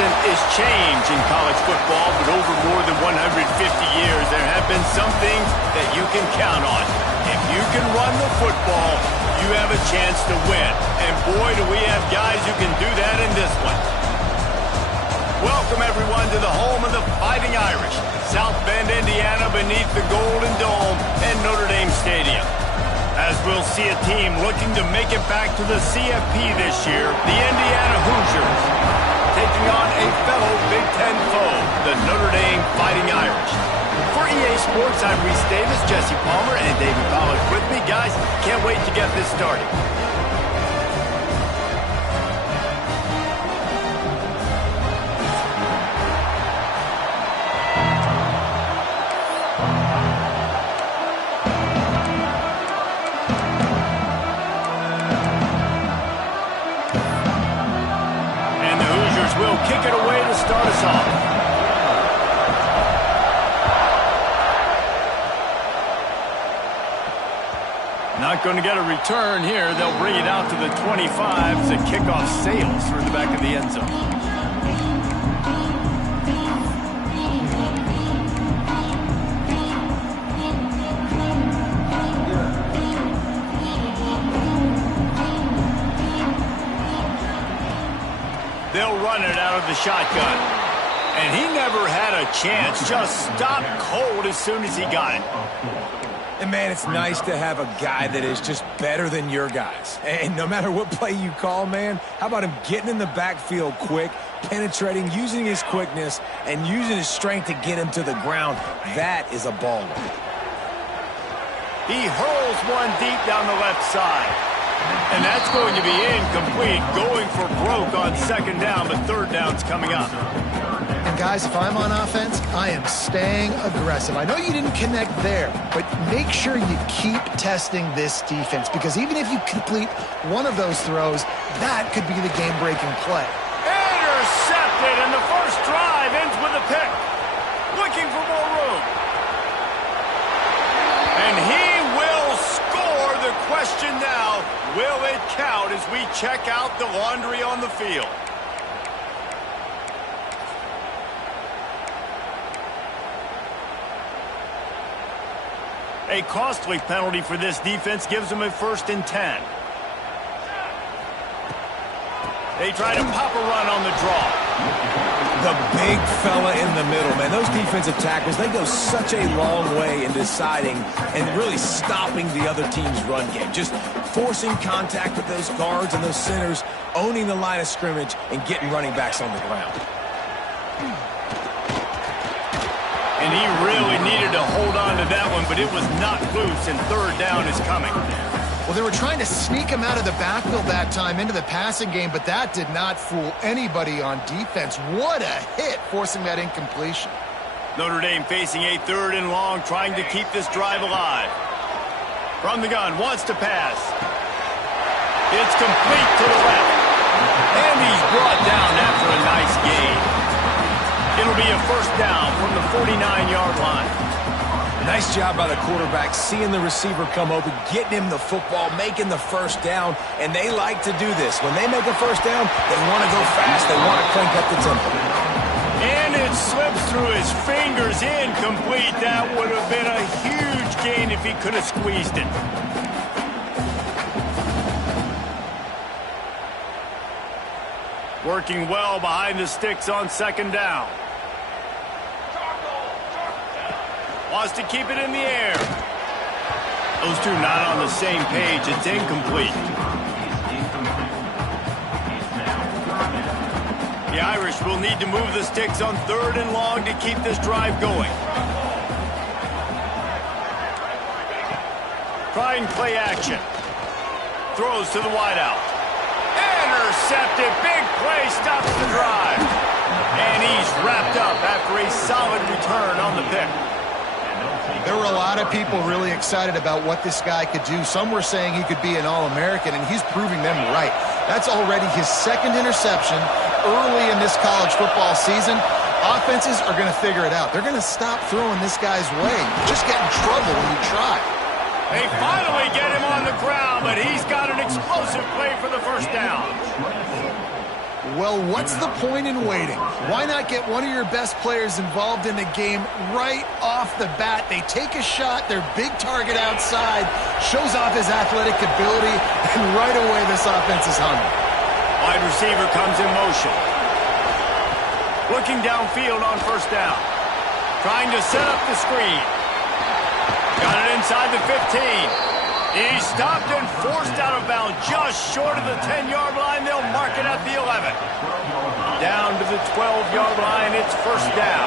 constant is change in college football, but over more than 150 years, there have been some things that you can count on. If you can run the football, you have a chance to win. And boy, do we have guys who can do that in this one. Welcome, everyone, to the home of the Fighting Irish, South Bend, Indiana, beneath the Golden Dome and Notre Dame Stadium. As we'll see a team looking to make it back to the CFP this year, the Indiana Hoosiers, taking on a fellow Big Ten foe, the Notre Dame Fighting Irish. For EA Sports, I'm Reese Davis, Jesse Palmer, and David Pollack with me. Guys, can't wait to get this started. Kick it away to start us off. Not going to get a return here. They'll bring it out to the 25 as the kickoff sails through the back of the end zone. They'll run it out of the shotgun. And he never had a chance. Just stopped cold as soon as he got it. And, man, it's nice to have a guy that is just better than your guys. And no matter what play you call, man, how about him getting in the backfield quick, penetrating, using his quickness, and using his strength to get him to the ground. That is a baller. He hurls one deep down the left side. And that's going to be incomplete, going for broke on second down, but third down's coming up. And guys, if I'm on offense, I am staying aggressive. I know you didn't connect there, but make sure you keep testing this defense, because even if you complete one of those throws, that could be the game-breaking play. Intercepted, and the first drive ends with a pick. Looking for more room. And he will score. The question now, will it count as we check out the laundry on the field? A costly penalty for this defense gives them a 1st and 10. They try to pop a run on the draw. The big fella in the middle, man. Those defensive tackles, they go such a long way in deciding and really stopping the other team's run game. Just forcing contact with those guards and those centers, owning the line of scrimmage, and getting running backs on the ground. And he really needed to hold on to that one, but it was not loose, and third down is coming. Well, they were trying to sneak him out of the backfield that time into the passing game, but that did not fool anybody on defense. What a hit, forcing that incompletion. Notre Dame facing a 3rd and long, trying to keep this drive alive. From the gun, wants to pass. It's complete to the left. And he's brought down after a nice gain. It'll be a 1st down from the 49-yard line. Nice job by the quarterback, seeing the receiver come open, getting him the football, making the 1st down, and they like to do this. When they make a 1st down, they want to go fast. They want to crank up the tempo. And it slips through his fingers, incomplete. That would have been a huge gain if he could have squeezed it. Working well behind the sticks on 2nd down. Wants to keep it in the air. Those two not on the same page. It's incomplete. The Irish will need to move the sticks on 3rd and long to keep this drive going. Trying play action. Throws to the wideout. Intercepted. Big play stops the drive. And he's wrapped up after a solid return on the pick. There were a lot of people really excited about what this guy could do. Some were saying he could be an All-American, and he's proving them right. That's already his 2nd interception early in this college football season. Offenses are going to figure it out. They're going to stop throwing this guy's way. You just get in trouble when you try. They finally get him on the ground, but he's got an explosive play for the 1st down. Well, what's the point in waiting? Why not get one of your best players involved in the game right off the bat? They take a shot, their big target outside, shows off his athletic ability, and right away this offense is humming. Wide receiver comes in motion. Looking downfield on first down. Trying to set up the screen. Got it inside the 15. He's stopped and forced out of bounds just short of the 10-yard line. They'll mark it at the 11. Down to the 12-yard line. It's first down.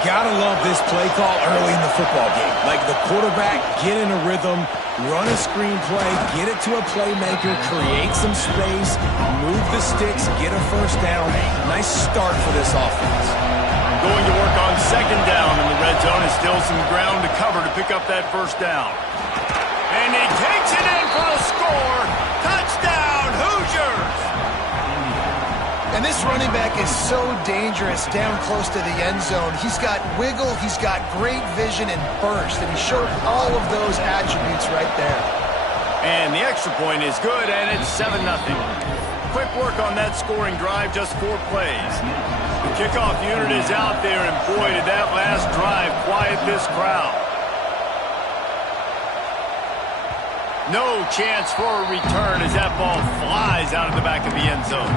Gotta love this play call early in the football game. Like the quarterback, get in a rhythm, run a screen play, get it to a playmaker, create some space, move the sticks, get a first down. Nice start for this offense. Going to work on second down in the red zone. Is still some ground to cover to pick up that first down. And he takes it in for a score. Touchdown, Hoosiers! And this running back is so dangerous down close to the end zone. He's got wiggle, he's got great vision and burst, and he showed all of those attributes right there. And the extra point is good, and it's 7-0. Quick work on that scoring drive, just 4 plays. The kickoff unit is out there, and boy, did that last drive quiet this crowd. No chance for a return as that ball flies out of the back of the end zone.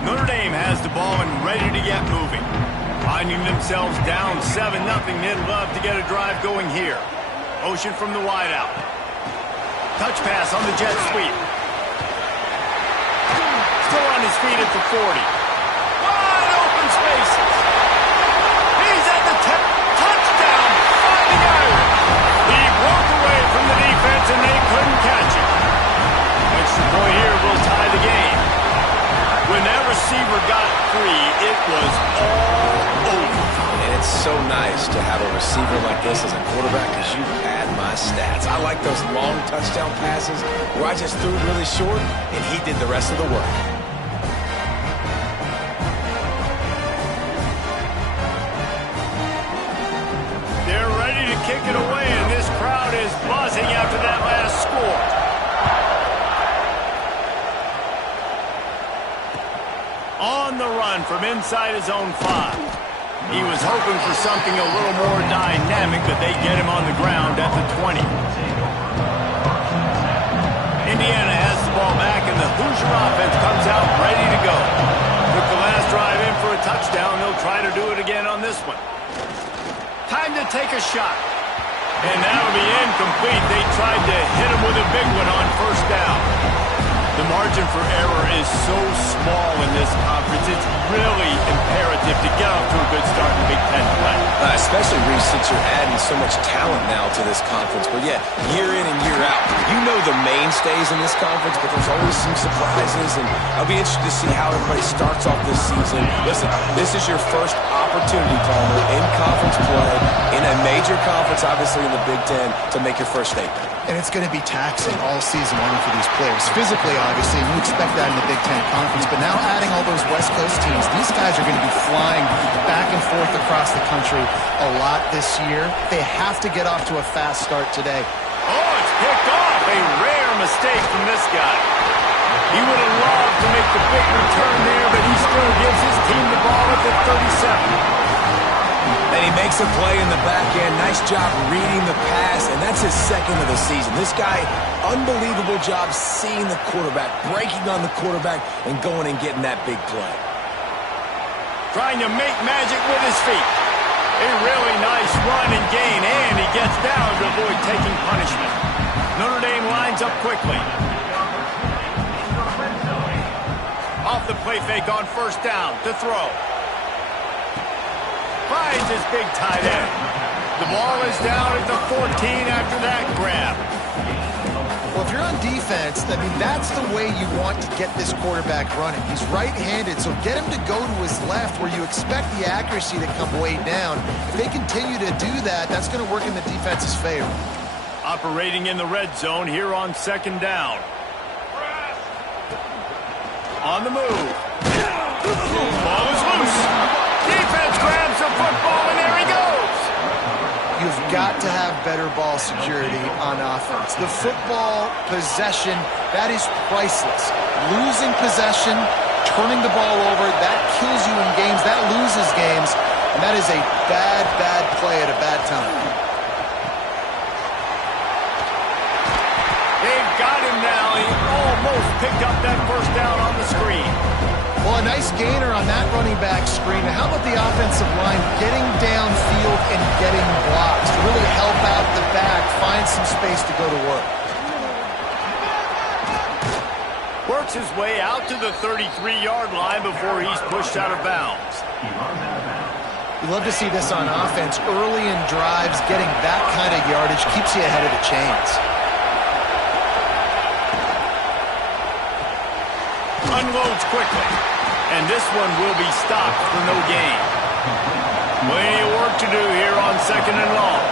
Notre Dame has the ball and ready to get moving. Finding themselves down 7-0, they'd love to get a drive going here. Motion from the wideout. Touch pass on the jet sweep. Still on his feet at the 40. Wide open spaces. He's at the 10. Touchdown, Fighting Irish. He broke away from the defense and they couldn't catch it. Extra point here will tie the game. When that receiver got free, it was all over. And it's so nice to have a receiver like this as a quarterback because you pad my stats. I like those long touchdown passes where I just threw it really short and he did the rest of the work. They're ready to kick it away, and this crowd is buzzing after that last score. On the run from inside his own 5. He was hoping for something a little more dynamic, but they get him on the ground at the 20. Indiana has the ball back, and the Hoosier offense comes out ready to go. Took the last drive in for a touchdown. They'll try to do it again on this one. Time to take a shot. And that'll be incomplete. They tried to hit him with a big one on first down. The margin for error is so small in this conference. It's really imperative to get off to a good start in Big Ten play. Especially, Reese, since you're adding so much talent now to this conference. But yeah, year in and year out, you know the mainstays in this conference, but there's always some surprises, and I'll be interested to see how everybody starts off this season. Listen, this is your first opportunity, Palmer, in conference play, in a major conference, obviously in the Big Ten, to make your first statement. And it's going to be taxing all season long for these players. Physically, obviously, you expect that in the Big Ten Conference. But now adding all those West Coast teams, these guys are going to be flying back and forth across the country a lot this year. They have to get off to a fast start today. Oh, it's picked off. A rare mistake from this guy. He would have loved to make the big return there, but he still gives his team the ball at the 37. And he makes a play in the back end. Nice job reading the pass, and that's his second of the season. This guy, unbelievable job seeing the quarterback, breaking on the quarterback, and going and getting that big play. Trying to make magic with his feet. A really nice run and gain, and he gets down to avoid taking punishment. Notre Dame lines up quickly. Off the play fake on first down to throw. Finds his big tight end. The ball is down at the 14 after that grab. Well, if you're on defense, I mean, that's the way you want to get this quarterback running. He's right-handed, so get him to go to his left where you expect the accuracy to come way down. If they continue to do that, that's going to work in the defense's favor. Operating in the red zone here on second down. On the move. Ball is loose. Defense grabs the football, and there he goes. You You've got to have better ball security on offense. The football possession, that is priceless. Losing possession, turning the ball over, that kills you in games, that loses games, and that is a bad, bad play at a bad time. They've got him now. He almost picked up that first down on the screen. Well, a nice gainer on that running back screen. How about the offensive line getting downfield and getting blocks to really help out the back, find some space to go to work? Works his way out to the 33-yard line before he's pushed out of bounds. You love to see this on offense. Early in drives, getting that kind of yardage keeps you ahead of the chains. Unloads quickly, and this one will be stopped for no gain. Plenty of work to do here on 2nd and long.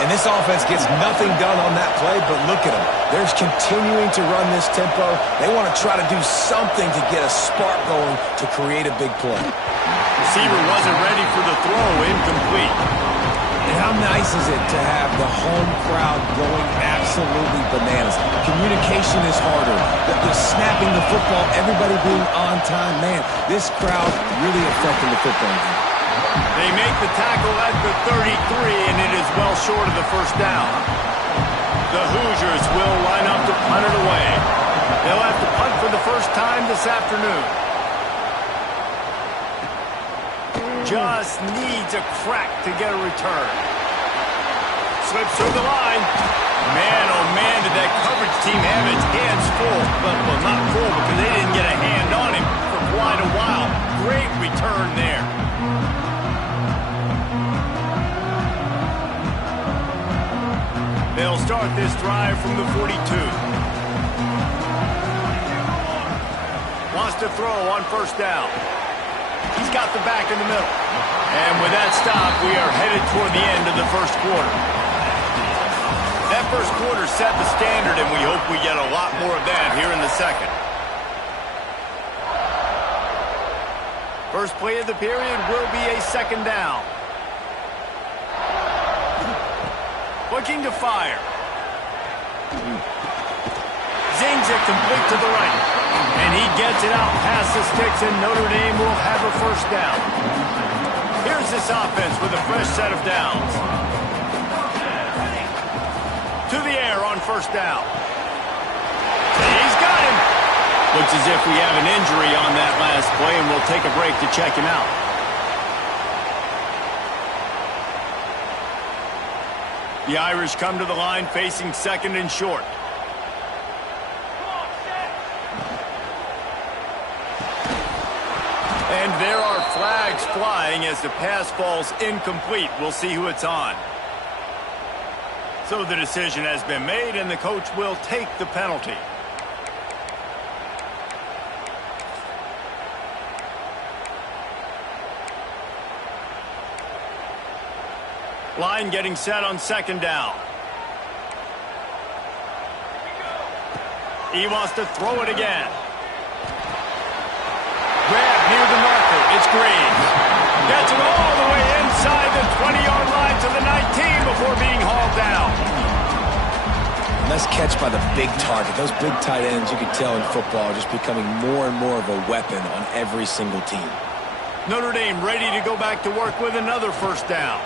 And this offense gets nothing done on that play, but look at them. They're continuing to run this tempo. They want to try to do something to get a spark going to create a big play. Receiver wasn't ready for the throw, incomplete. And how nice is it to have the home crowd going absolutely bananas? Communication is harder. The snapping the football, everybody being on time. Man, this crowd really affecting the football game. They make the tackle at the 33, and it is well short of the first down. The Hoosiers will line up to punt it away. They'll have to punt for the first time this afternoon. Just needs a crack to get a return. Slips through the line. Man, oh man, did that coverage team have its hands full. Well, not full because they didn't get a hand on him for quite a while. Great return there. They'll start this drive from the 42. Wants to throw on first down. He's got the back in the middle. And with that stop, we are headed toward the end of the first quarter. That first quarter set the standard, and we hope we get a lot more of that here in the second. First play of the period will be a second down. Looking to fire. Zings it complete to the right. And he gets it out past the sticks, and Notre Dame will have a first down. Here's this offense with a fresh set of downs. To the air on first down. He's got him. Looks as if we have an injury on that last play, and we'll take a break to check him out. The Irish come to the line facing second and short. And there are flags flying as the pass falls incomplete. We'll see who it's on. So the decision has been made, and the coach will take the penalty. Line getting set on second down. He wants to throw it again. Grab near the marker. It's Green. Gets it all the way inside the 20-yard line to the 19 before being hauled down. Nice catch by the big target. Those big tight ends, you can tell in football, are just becoming more and more of a weapon on every single team. Notre Dame ready to go back to work with another first down.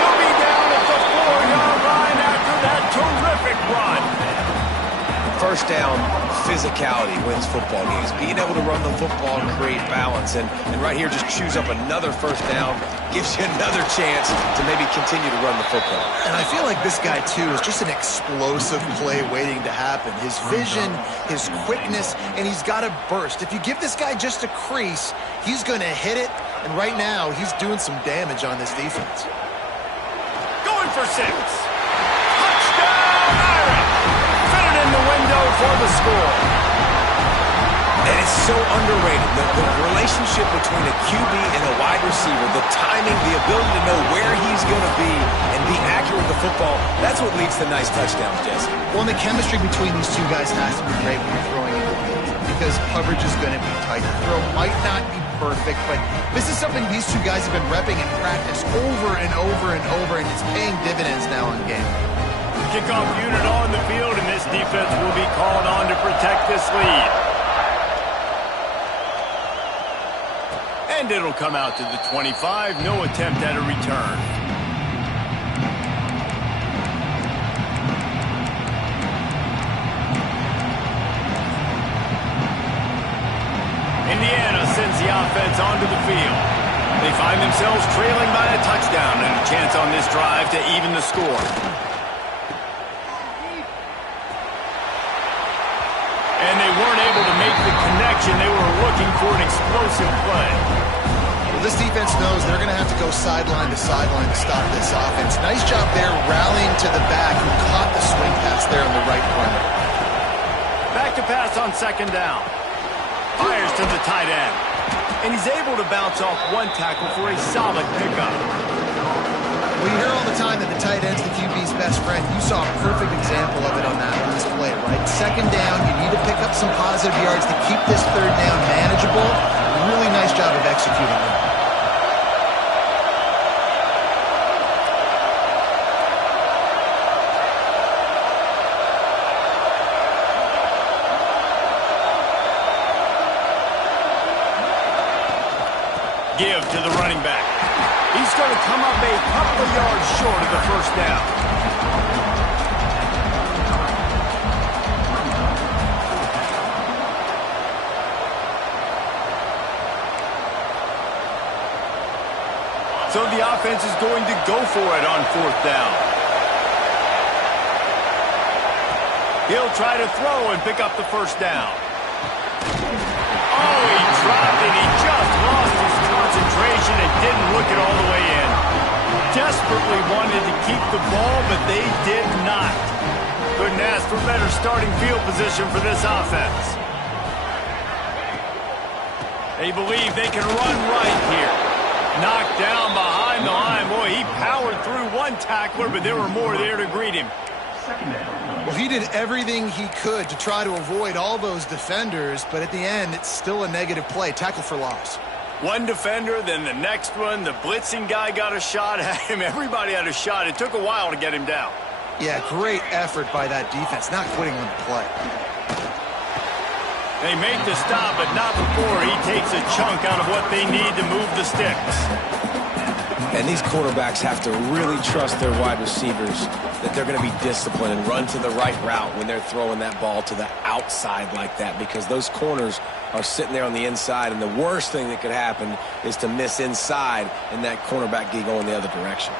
He'll be down at the 4-yard line after that terrific run. First down, physicality wins football games. Being able to run the football and create balance. And right here, just chews up another first down, gives you another chance to maybe continue to run the football. And I feel like this guy, too, is just an explosive play waiting to happen. His vision, his quickness, and he's got a burst. If you give this guy just a crease, he's going to hit it. And right now, he's doing some damage on this defense. Going for 6. Touchdown, Irish! Fitted in the window for the score. And it's so underrated. The relationship between a QB and a wide receiver, the timing, the ability to know where he's going to be and be accurate with the football, that's what leads to nice touchdowns, Jesse. Well, and the chemistry between these two guys has to be great when you're throwing into the field because coverage is going to be tight. The throw might not be perfect, but this is something these two guys have been repping in practice over and over and over, and it's paying dividends now in game. Kickoff unit on the field, and this defense will be called on to protect this lead. And it'll come out to the 25. No attempt at a return. Indiana sends the offense onto the field. They find themselves trailing by a touchdown and a chance on this drive to even the score. And they weren't able to make the connection. They were looking for an explosive play. Well, this defense knows they're going to have to go sideline to sideline to stop this offense. Nice job there rallying to the back and caught the swing pass there on the right corner. Back to pass on second down. Fires to the tight end. And he's able to bounce off one tackle for a solid pickup. We hear all the time that the tight end's the QB's best friend. You saw a perfect example of it on that last play, right? Second down, you need to pick up some positive yards to keep this third down manageable. Really nice job of executing it. Give to the running back. He's going to come up a couple of yards short of the first down. So the offense is going to go for it on fourth down. He'll try to throw and pick up the first down. Oh, he dropped it. He just lost his concentration and didn't look it all the way in. Desperately wanted to keep the ball, but they did not. Couldn't ask for better starting field position for this offense. They believe they can run right here. Knocked down behind the line. Boy, he powered through one tackler, but there were more there to greet him. Well, he did everything he could to try to avoid all those defenders, but at the end, it's still a negative play. Tackle for loss. One defender, then the next one. The blitzing guy got a shot at him. Everybody had a shot. It took a while to get him down. Yeah, great effort by that defense, not quitting on the play. They make the stop, but not before he takes a chunk out of what they need to move the sticks. And these quarterbacks have to really trust their wide receivers that they're going to be disciplined and run to the right route when they're throwing that ball to the outside like that, because those corners are sitting there on the inside, and the worst thing that could happen is to miss inside and that cornerback get going the other direction.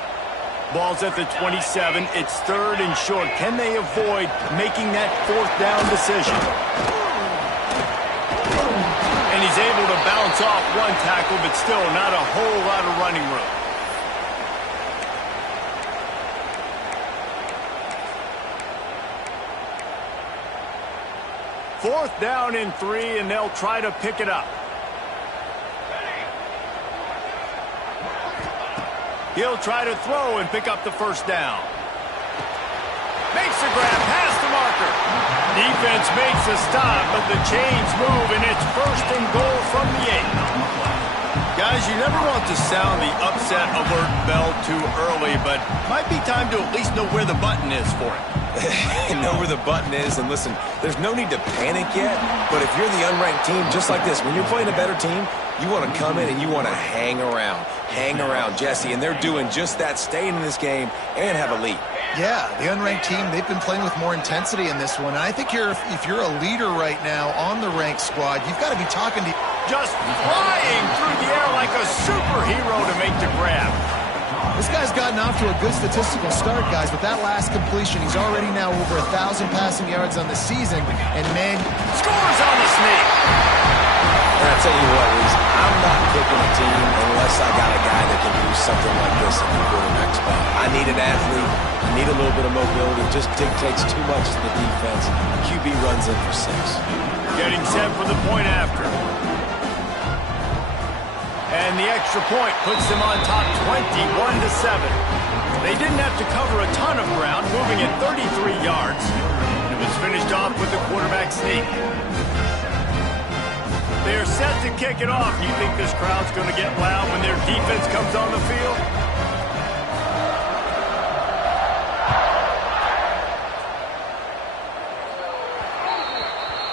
Ball's at the 27. It's third and short. Can they avoid making that fourth down decision? And he's able to bounce off one tackle, but still not a whole lot of running room. Fourth down and 3, and they'll try to pick it up. He'll try to throw and pick up the first down. Makes the grab past the marker. Defense makes a stop, but the chains move, and it's first and goal from the 8. Guys, you never want to sound the upset alert bell too early, but might be time to at least know where the button is for it. Know where the button is, and listen, there's no need to panic yet, but if you're the unranked team, just like this, when you're playing a better team, you want to come in and you want to hang around, Jesse, and they're doing just that, staying in this game and have a lead. Yeah, the unranked team, they've been playing with more intensity in this one, and I think if you're a leader right now on the ranked squad, you've got to be talking to... Just flying through the air like a superhero to make the grab. This guy's gotten off to a good statistical start, guys. With that last completion, he's already now over 1,000 passing yards on the season, and man... Scores on the sneak! And I tell you what, Reese, I'm not picking a team unless I got a guy that can do something like this at the quarterback spot. I need an athlete. I need a little bit of mobility. It just dictates too much to the defense. QB runs in for 6. Getting set for the point after. And the extra point puts them on top 21-7. They didn't have to cover a ton of ground, moving at 33 yards. It was finished off with the quarterback sneak. They're set to kick it off. You think this crowd's going to get loud when their defense comes on the field?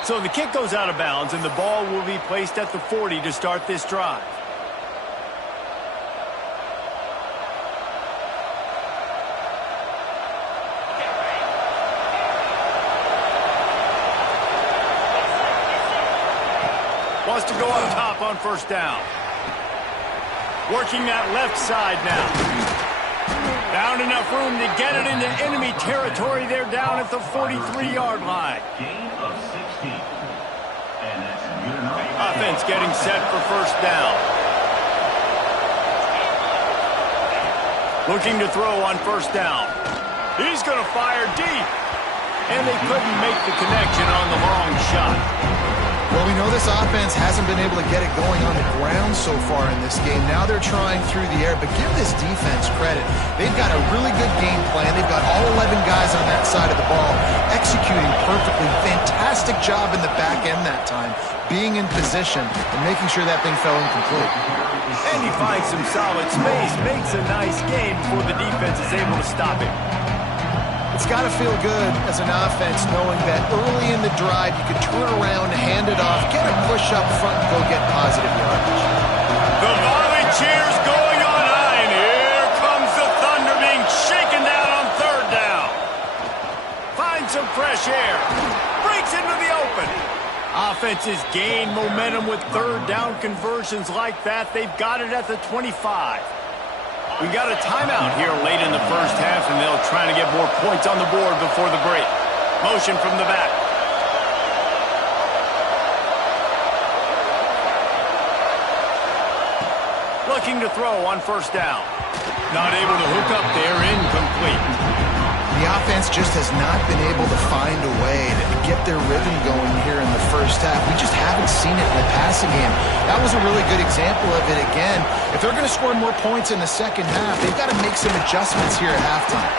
So the kick goes out of bounds, and the ball will be placed at the 40 to start this drive. Wants to go up top on first down. Working that left side now. Found enough room to get it into enemy territory. They're down at the 43-yard line. Offense getting set for first down. Looking to throw on first down. He's going to fire deep. And they couldn't make the connection on the long shot. Well, we know this offense hasn't been able to get it going on the ground so far in this game. Now they're trying through the air, but give this defense credit. They've got a really good game plan. They've got all 11 guys on that side of the ball executing perfectly. Fantastic job in the back end that time, being in position and making sure that thing fell incomplete. And he finds some solid space, makes a nice game before the defense is able to stop him. It's got to feel good as an offense knowing that early in the drive you can turn around, hand it off, get a push up front, and go get positive yardage. The volley cheers going on high, and here comes the Thunder being shaken down on third down. Finds some fresh air. Breaks into the open. Offenses gain momentum with third down conversions like that. They've got it at the 25. We've got a timeout here late in the first half, and they'll try to get more points on the board before the break. Motion from the back. Looking to throw on first down. Not able to hook up there, incomplete. The offense just has not been able to find a way to get their rhythm going here in the first half. We just haven't seen it in the passing game. That was a really good example of it again. If they're going to score more points in the second half, they've got to make some adjustments here at halftime.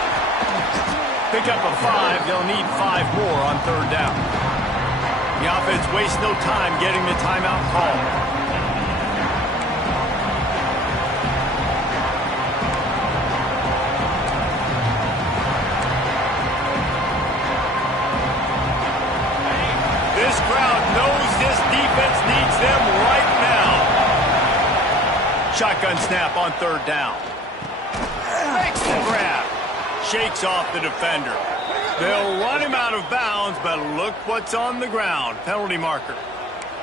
Pick up a 5. They'll need 5 more on third down. The offense wastes no time getting the timeout called. This crowd knows this defense needs them right now. Shotgun snap on third down. Makes the grab. Shakes off the defender. They'll run him out of bounds, but look what's on the ground. Penalty marker.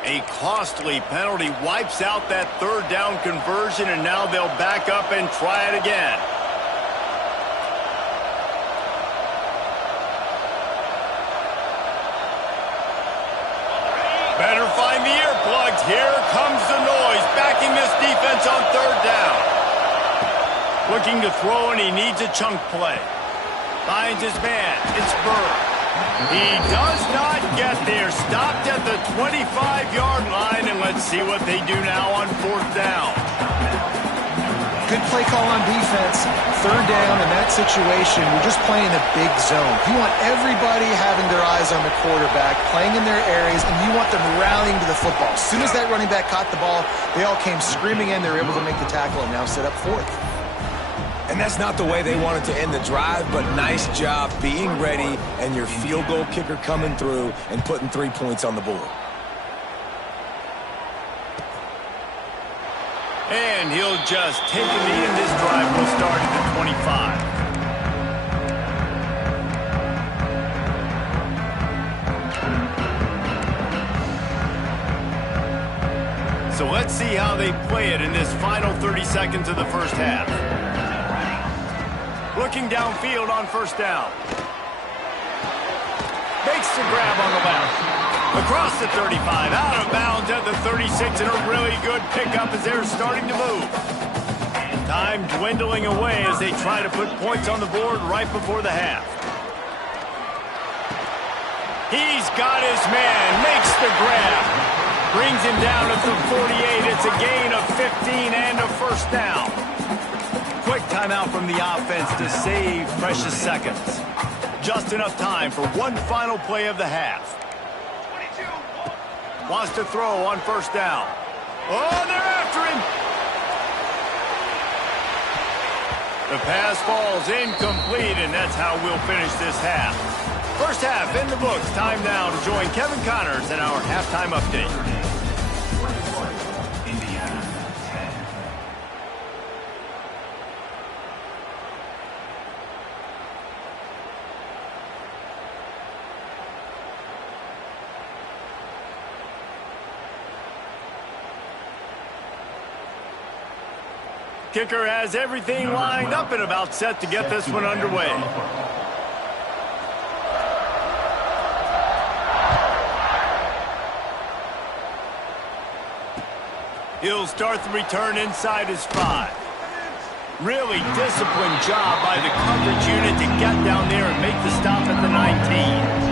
A costly penalty wipes out that third down conversion, and now they'll back up and try it again. Better find the earplugs. Here comes the noise, backing this defense on third down. Looking to throw, and he needs a chunk play. Finds his man. It's Burr. He does not get there. Stopped at the 25-yard line, and let's see what they do now on fourth down. Good play call on defense. Third down in that situation, you're just playing a big zone. You want everybody having their eyes on the quarterback, playing in their areas, and you want them rallying to the football. As soon as that running back caught the ball, they all came screaming in. They were able to make the tackle and now set up fourth. And that's not the way they wanted to end the drive, but nice job being ready and your field goal kicker coming through and putting 3 points on the board. And he'll just take a knee, and this drive will start at the 25. So let's see how they play it in this final 30 seconds of the first half. Looking downfield on first down. Makes the grab on the left. Across the 35, out of bounds at the 36, and a really good pickup as they're starting to move. Time dwindling away as they try to put points on the board right before the half. He's got his man, makes the grab. Brings him down at the 48. It's a gain of 15 and a first down. Quick timeout from the offense to save precious seconds. Just enough time for one final play of the half. Wants to throw on first down. Oh, they're after him. The pass falls incomplete, and that's how we'll finish this half. First half in the books. Time now to join Kevin Connors in our halftime update. Kicker has everything lined up and about set to get this one underway. He'll start the return inside his 5. Really disciplined job by the coverage unit to get down there and make the stop at the 19.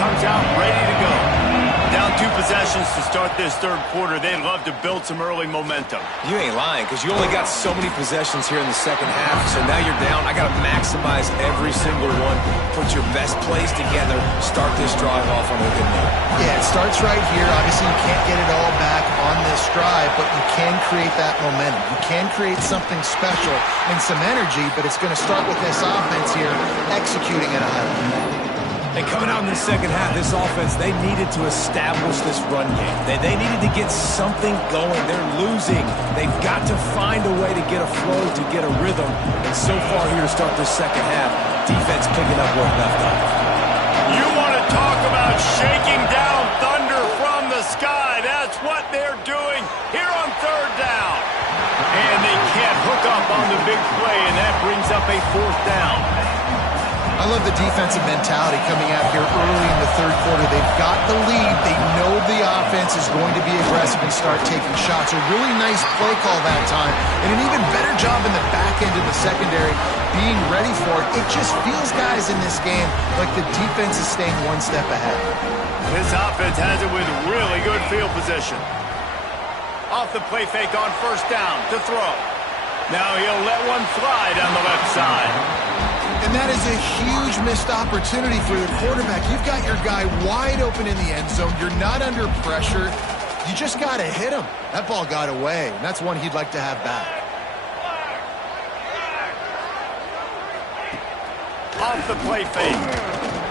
Comes out ready to go. Down 2 possessions to start this third quarter. They'd love to build some early momentum. You ain't lying, because you only got so many possessions here in the second half, so now you're down. I got to maximize every single one. Put your best plays together. Start this drive off on a good note. Yeah, it starts right here. Obviously, you can't get it all back on this drive, but you can create that momentum. You can create something special and some energy, but it's going to start with this offense here executing at a high level. And coming out in the second half, this offense, they needed to establish this run game. They needed to get something going. They're losing. They've got to find a way to get a flow, to get a rhythm. And so far here to start this second half, defense picking up what left off. You want to talk about shaking down thunder from the sky. That's what they're doing here on third down. And they can't hook up on the big play, and that brings up a fourth down. I love the defensive mentality coming out here early in the third quarter. They've got the lead. They know the offense is going to be aggressive and start taking shots. A really nice play call that time, and an even better job in the back end of the secondary being ready for it. It just feels, guys, in this game like the defense is staying one step ahead. This offense has it with really good field position. Off the play fake on first down to throw. Now he'll let one fly down the left side. And that is a huge missed opportunity for the quarterback. You've got your guy wide open in the end zone. You're not under pressure. You just got to hit him. That ball got away, and that's one he'd like to have back. Off the play fake.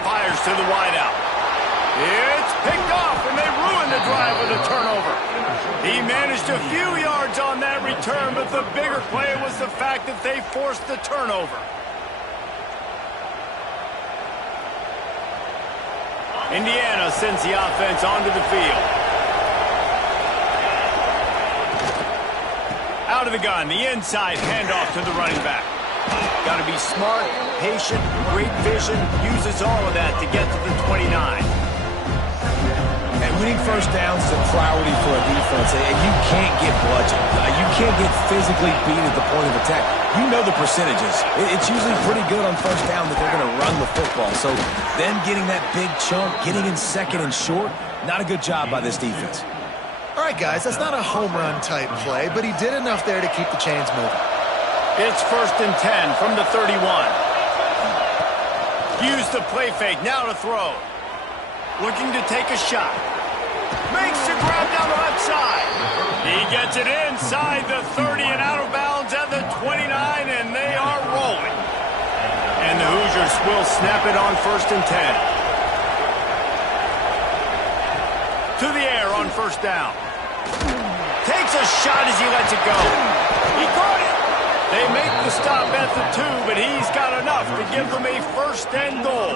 Fires to the wideout. It's picked off, and they ruin the drive with a turnover. He managed a few yards on that return, but the bigger play was the fact that they forced the turnover. Indiana sends the offense onto the field. Out of the gun, the inside handoff to the running back. Got to be smart, patient, great vision, uses all of that to get to the 29. And winning first downs is a priority for a defense, and you can't get bludgeoned. You can't get physically beat at the point of attack. You know the percentages. It's usually pretty good on first down that they're going to run the football. So then getting that big chunk, getting in second and short, not a good job by this defense. All right, guys, that's not a home run type play, but he did enough there to keep the chains moving. It's 1st and 10 from the 31. Use the play fake, now to throw. Looking to take a shot. Makes the grab down the left side. He gets it inside the 30 and out of bounds at the 29, and they are rolling. And the Hoosiers will snap it on 1st and 10. To the air on first down. Takes a shot as he lets it go. He caught it. They make the stop at the 2, but he's got enough to give them a 1st and goal.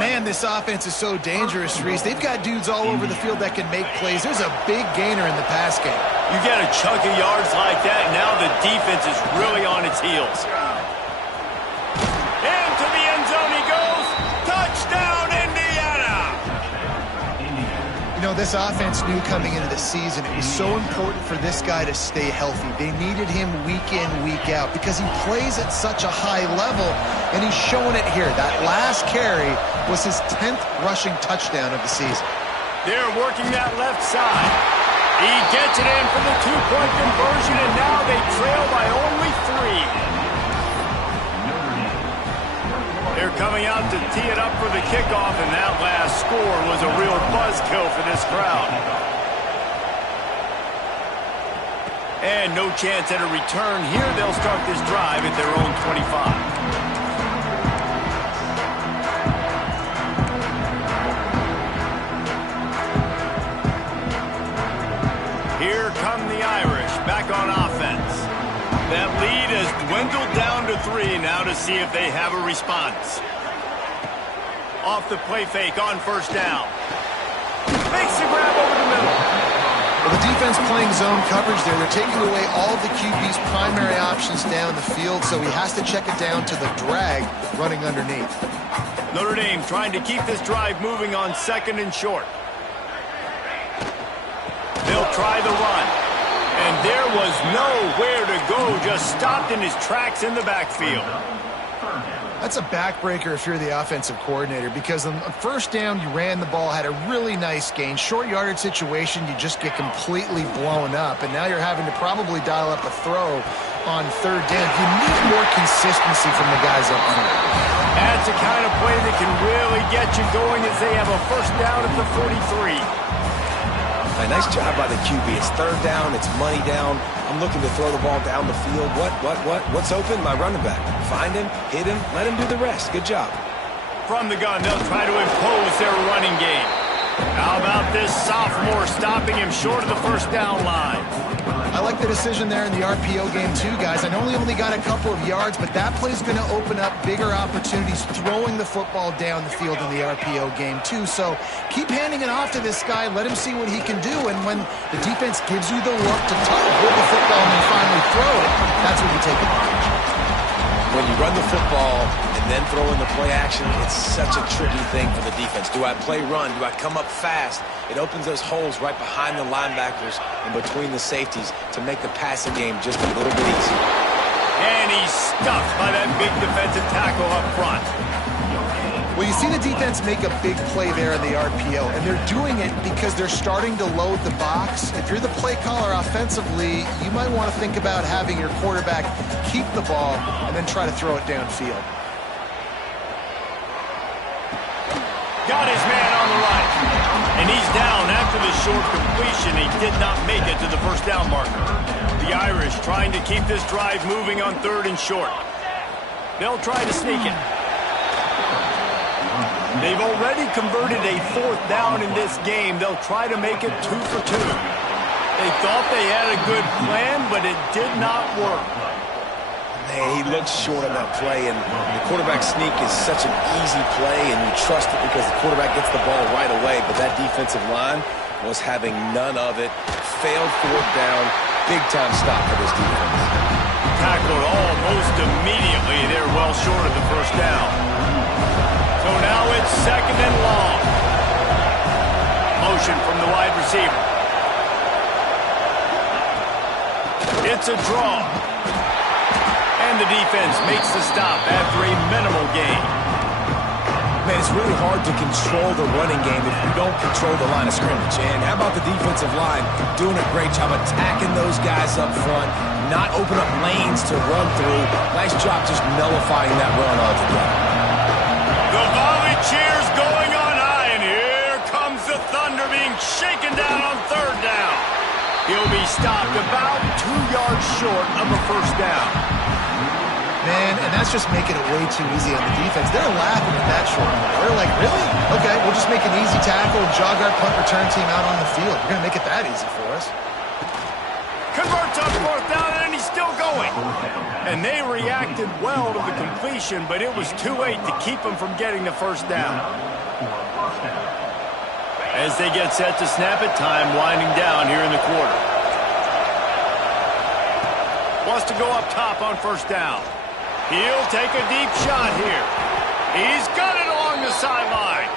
Man, this offense is so dangerous, Reese. They've got dudes all over the field that can make plays. There's a big gainer in the pass game. You get a chunk of yards like that, now the defense is really on its heels. Into the end zone he goes. Touchdown, Indiana! You know, this offense knew coming into the season it was so important for this guy to stay healthy. They needed him week in, week out because he plays at such a high level, and he's showing it here. That last carry was his 10th rushing touchdown of the season. They're working that left side. He gets it in for the two-point conversion, and now they trail by only 3. They're coming out to tee it up for the kickoff, and that last score was a real buzzkill for this crowd. And no chance at a return here. They'll start this drive at their own 25. Here come the Irish back on offense. That lead has dwindled down to 3 now to see if they have a response. Off the play fake on first down. Makes the grab over the middle. Well, the defense playing zone coverage there. They're taking away all of the QB's primary options down the field, so he has to check it down to the drag running underneath. Notre Dame trying to keep this drive moving on 2nd and short. They'll try the run. And there was nowhere to go, just stopped in his tracks in the backfield. That's a backbreaker if you're the offensive coordinator, because on first down, you ran the ball, had a really nice gain. Short yardage situation, you just get completely blown up, and now you're having to probably dial up a throw on 3rd down. You need more consistency from the guys up front. That's the kind of play that can really get you going as they have a first down at the 43. Nice job by the QB. It's 3rd down. It's money down. I'm looking to throw the ball down the field. What's open? My running back. Find him, hit him, let him do the rest. Good job. From the gun, they'll try to impose their running game. How about this sophomore stopping him short of the first down line? I like the decision there in the RPO game too, guys. I know he only got a couple of yards, but that play's going to open up bigger opportunities throwing the football down the field in the RPO game too. So keep handing it off to this guy. Let him see what he can do. And when the defense gives you the look to hold the football and then finally throw it, that's when you take advantage. When you run the football and then throw in the play action, it's such a tricky thing for the defense. Do I play run? Do I come up fast? It opens those holes right behind the linebackers and between the safeties to make the passing game just a little bit easier. And he's stuffed by that big defensive tackle up front. Well, you see the defense make a big play there in the RPO, and they're doing it because they're starting to load the box. If you're the play caller offensively, you might want to think about having your quarterback keep the ball and then try to throw it downfield. Got his man on the right. And he's down after the short completion. He did not make it to the first down marker. The Irish trying to keep this drive moving on 3rd and short. They'll try to sneak it. They've already converted a 4th down in this game. They'll try to make it 2 for 2. They thought they had a good plan, but it did not work. He looks short on that play, and the quarterback sneak is such an easy play, and you trust it because the quarterback gets the ball right away, but that defensive line was having none of it. Failed 4th down. Big-time stop for this defense. Tackled almost immediately. They're well short of the first down. So now it's 2nd and long. Motion from the wide receiver. It's a draw. And the defense makes the stop after a minimal gain. Man, it's really hard to control the running game if you don't control the line of scrimmage. And how about the defensive line doing a great job attacking those guys up front, not open up lanes to run through. Nice job just nullifying that run altogether. The volley cheers going on high, and here comes the Thunder being shaken down on 3rd down. He'll be stopped about 2 yards short of a first down. Man, and that's just making it way too easy on the defense. They're laughing at that short. They're like, really? Okay, we'll just make an easy tackle and jog our punt return team out on the field. We're going to make it that easy for us. Converts on 4th down, and he's still going. And they reacted well to the completion, but it was too late to keep him from getting the first down. As they get set to snap it, time winding down here in the quarter. Wants to go up top on first down. He'll take a deep shot here. He's got it along the sideline.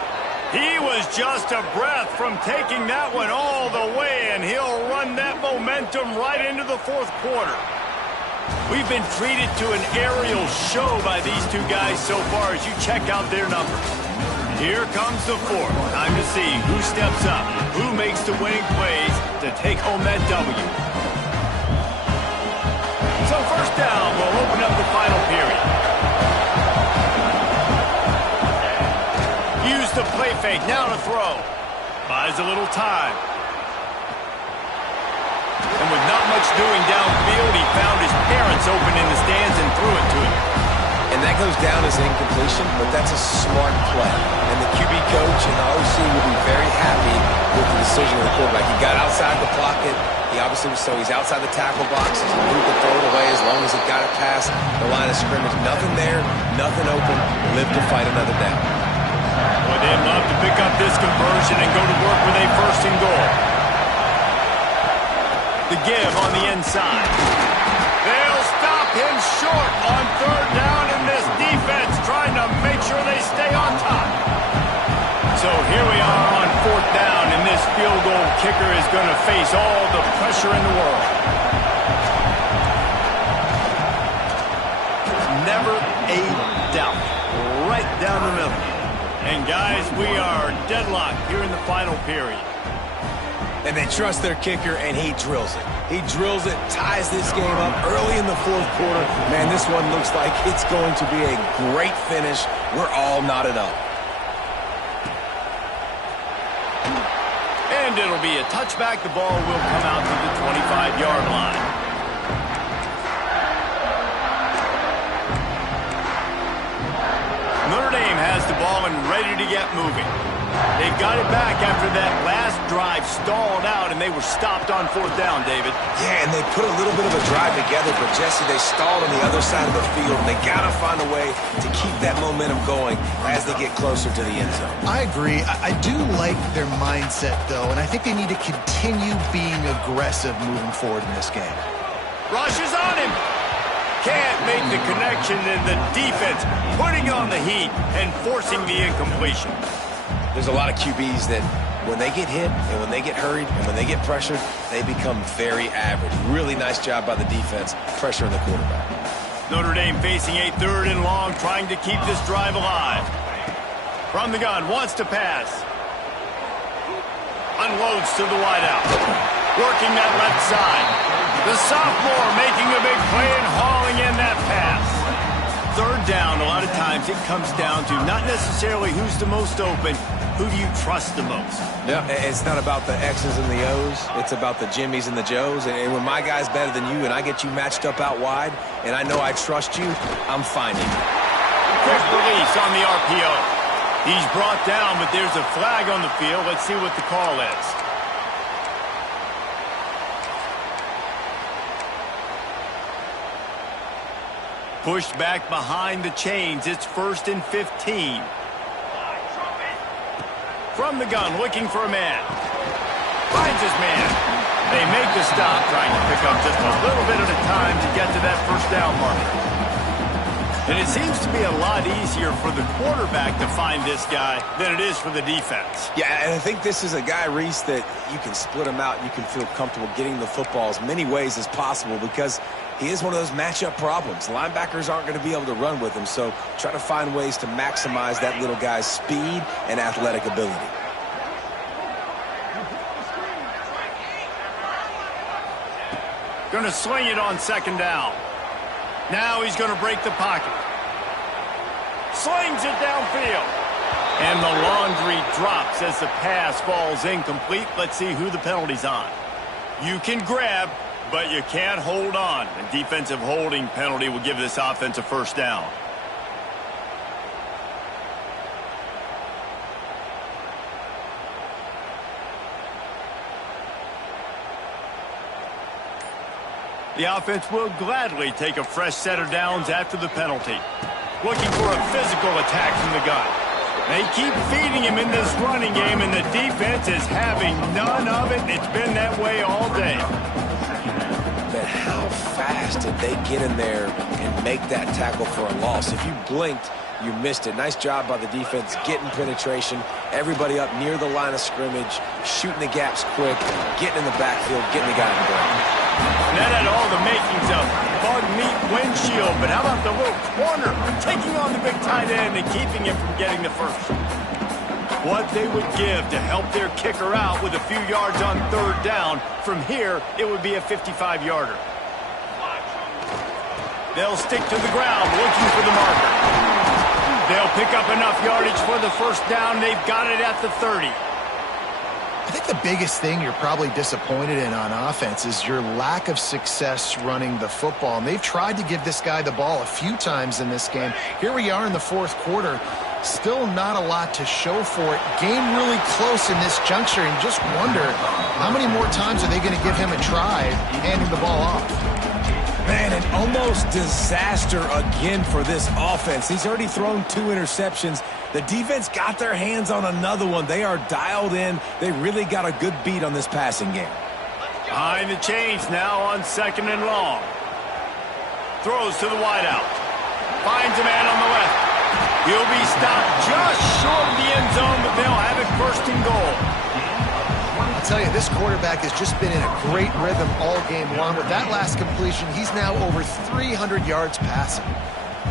He was just a breath from taking that one all the way, and he'll run that momentum right into the fourth quarter. We've been treated to an aerial show by these two guys so far as you check out their numbers. Here comes the fourth. Time to see who steps up, who makes the winning plays to take home that W. So first down will open up the final period. Use the play fake, now to throw. Buys a little time. And with not much doing downfield, he found his parents open in the stands and threw it to him. And that goes down as an incompletion, but that's a smart play. And the QB coach and the OC will be very happy with the decision of the quarterback. He got outside the pocket. He obviously was so he's outside the tackle box. He's moved to throw it away as long as he got it past the line of scrimmage. Nothing there, nothing open. Live to fight another down. Well, they'd love to pick up this conversion and go to work with a first and goal. The give on the inside. They'll stop him short on third down, and this defense trying to make sure they stay on top. So here we are on fourth down, and this field goal kicker is going to face all the pressure in the world. Never a doubt. Right down the middle. And guys, we are deadlocked here in the final period. And they trust their kicker, and he drills it. He drills it, ties this game up early in the fourth quarter. Man, this one looks like it's going to be a great finish. We're all knotted up. And it'll be a touchback. The ball will come out to the 25-yard line. Notre Dame has the ball and ready to get moving. They've got it back after that last drive stalled out, and they were stopped on fourth down, David. Yeah, and they put a little bit of a drive together, but Jesse, they stalled on the other side of the field, and they got to find a way to keep that momentum going as they get closer to the end zone. I agree. I do like their mindset, though, and I think they need to continue being aggressive moving forward in this game. Rush is on him. Can't make the connection, and the defense putting on the heat and forcing the incompletion. There's a lot of QBs that when they get hit and when they get hurried and when they get pressured, they become very average. Really nice job by the defense, pressuring the quarterback. Notre Dame facing a third and long, trying to keep this drive alive. From the gun, wants to pass. Unloads to the wideout. Working that left side. The sophomore making a big play and hauling in that pass. Third down, a lot of times it comes down to not necessarily who's the most open, who do you trust the most? Yeah, it's not about the X's and the O's. It's about the Jimmies and the Joes. And when my guy's better than you and I get you matched up out wide and I know I trust you, I'm finding you. Quick release on the RPO. He's brought down, but there's a flag on the field. Let's see what the call is. Pushed back behind the chains. It's 1st and 15. From the gun, looking for a man. Finds his man. They make the stop, trying to pick up just a little bit at a time to get to that first down marker. And it seems to be a lot easier for the quarterback to find this guy than it is for the defense. Yeah, and I think this is a guy, Reese, that you can split him out. You can feel comfortable getting the football as many ways as possible because he is one of those matchup problems. Linebackers aren't going to be able to run with him, so try to find ways to maximize that little guy's speed and athletic ability. Going to sling it on second down. Now he's going to break the pocket. Slings it downfield. And the laundry drops as the pass falls incomplete. Let's see who the penalty's on. You can grab, but you can't hold on. A defensive holding penalty will give this offense a first down. The offense will gladly take a fresh set of downs after the penalty. Looking for a physical attack from the gun. They keep feeding him in this running game, and the defense is having none of it. It's been that way all day. Man, how fast did they get in there and make that tackle for a loss? If you blinked, you missed it. Nice job by the defense getting penetration. Everybody up near the line of scrimmage, shooting the gaps quick, getting in the backfield, getting the guy in the ground. That had all the makings of bug meat windshield, but how about the little corner taking on the big tight end and keeping him from getting the first? What they would give to help their kicker out with a few yards on third down. From here, it would be a 55-yarder. They'll stick to the ground looking for the marker. They'll pick up enough yardage for the first down. They've got it at the 30. I think the biggest thing you're probably disappointed in on offense is your lack of success running the football. And they've tried to give this guy the ball a few times in this game. Here we are in the fourth quarter. Still not a lot to show for it. Game really close in this juncture, and just wonder how many more times are they going to give him a try handing the ball off. Man, an almost disaster again for this offense. He's already thrown 2 interceptions. The defense got their hands on another one. They are dialed in. They really got a good beat on this passing game. Behind the chains now on second and long. Throws to the wideout. Finds a man on the left. He'll be stopped just short of the end zone, but they'll have it first and goal. I'll tell you, this quarterback has just been in a great rhythm all game long. With that last completion, he's now over 300 yards passing.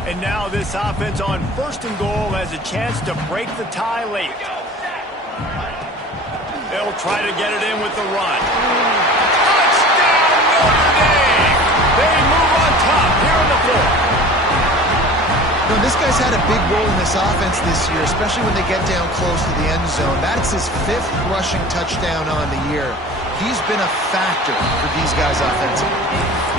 And now this offense on first and goal has a chance to break the tie late. They'll try to get it in with the run. Touchdown, Notre Dame! They move on top here in the fourth. You know, this guy's had a big role in this offense this year, especially when they get down close to the end zone. That's his 5th rushing touchdown on the year. He's been a factor for these guys offensively.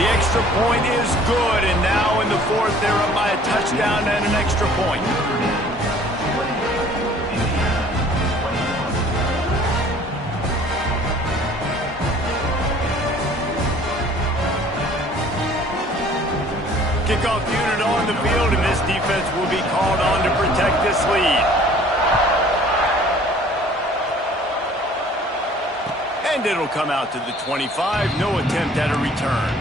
The extra point is good, and now in the fourth, they're up by a touchdown and an extra point. Kickoff unit on the field, and this defense will be called on to protect this lead. And it'll come out to the 25. No attempt at a return.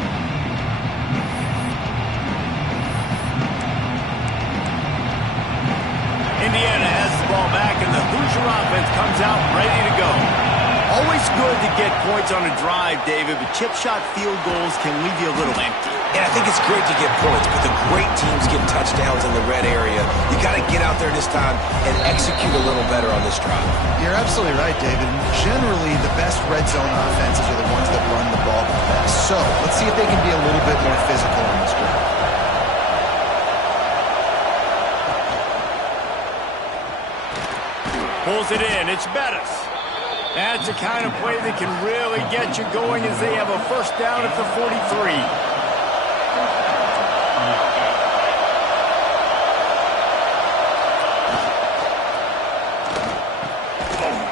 Indiana has the ball back, and the Hoosier offense comes out ready to go. Always good to get points on a drive, David, but chip shot field goals can leave you a little empty. And I think it's great to get points, but the great teams get touchdowns in the red area. You got to get out there this time and execute a little better on this drive. You're absolutely right, David. Generally, the best red zone offenses are the ones that run the ball the best. So let's see if they can be a little bit more physical on this drive. Pulls it in. It's Bettis. That's the kind of play that can really get you going as they have a first down at the 43.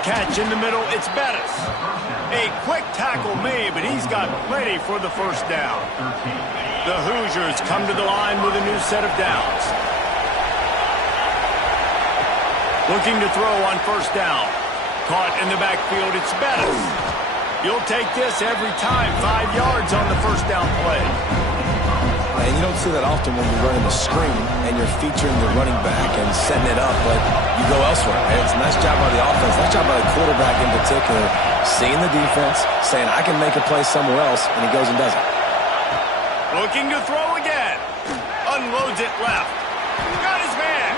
Catch in the middle, it's Bettis. A quick tackle made, but he's got plenty for the first down. The Hoosiers come to the line with a new set of downs. Looking to throw on first down. Caught in the backfield, it's Bettis. You'll take this every time. 5 yards on the first down play. And you don't see that often when you're running a screen and you're featuring the running back and setting it up, but you go elsewhere. And it's a nice job by the offense, nice job by the quarterback in particular, seeing the defense, saying, I can make a play somewhere else, and he goes and does it. Looking to throw again. Unloads it left. Got his man.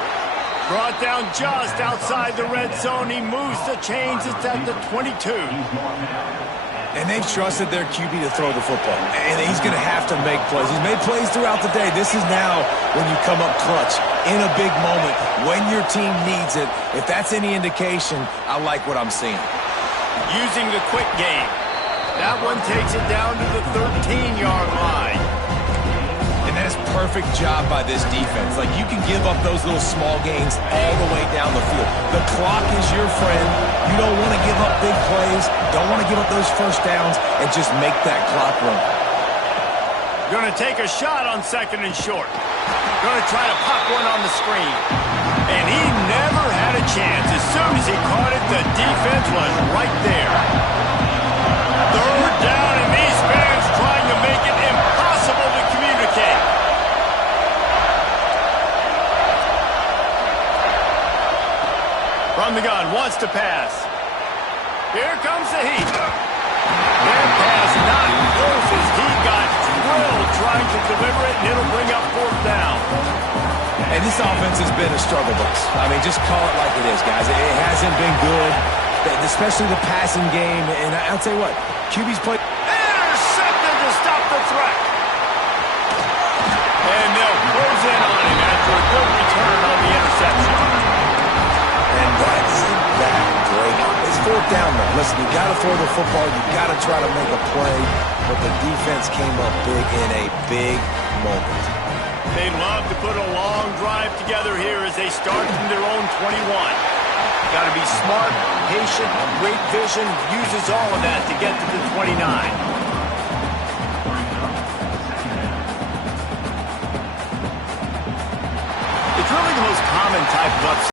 Brought down just outside the red zone. He moves the chains. It's at the 22. And they've trusted their QB to throw the football. And he's going to have to make plays. He's made plays throughout the day. This is now when you come up clutch in a big moment when your team needs it. If that's any indication, I like what I'm seeing. Using the quick game. That one takes it down to the 13-yard line. And that is perfect job by this defense. Like, you can give up those little small gains all the way down the field. The clock is your friend. You don't want to give up big plays. Don't want to give up those first downs and just make that clock run. Going to take a shot on second and short. Going to try to pop one on the screen. And he never had a chance. As soon as he caught it, the defense was right there. Third down, and these fans trying to make it Here comes the heat. That pass not close as he got drilled trying to deliver it, and it'll bring up fourth down. And this offense has been a struggle bus. I mean, just call it like it is, guys. It hasn't been good, especially the passing game. And I'll tell you what, QB's played. Intercepted to stop the threat. And they'll close in on him after a good return on the interception. And that is a bad break. It's fourth down, though. Listen, you got to throw the football. You got to try to make a play. But the defense came up big in a big moment. They love to put a long drive together here as they start from their own 21. Got to be smart, patient, great vision, uses all of that to get to the 29. It's really the most common type of upset.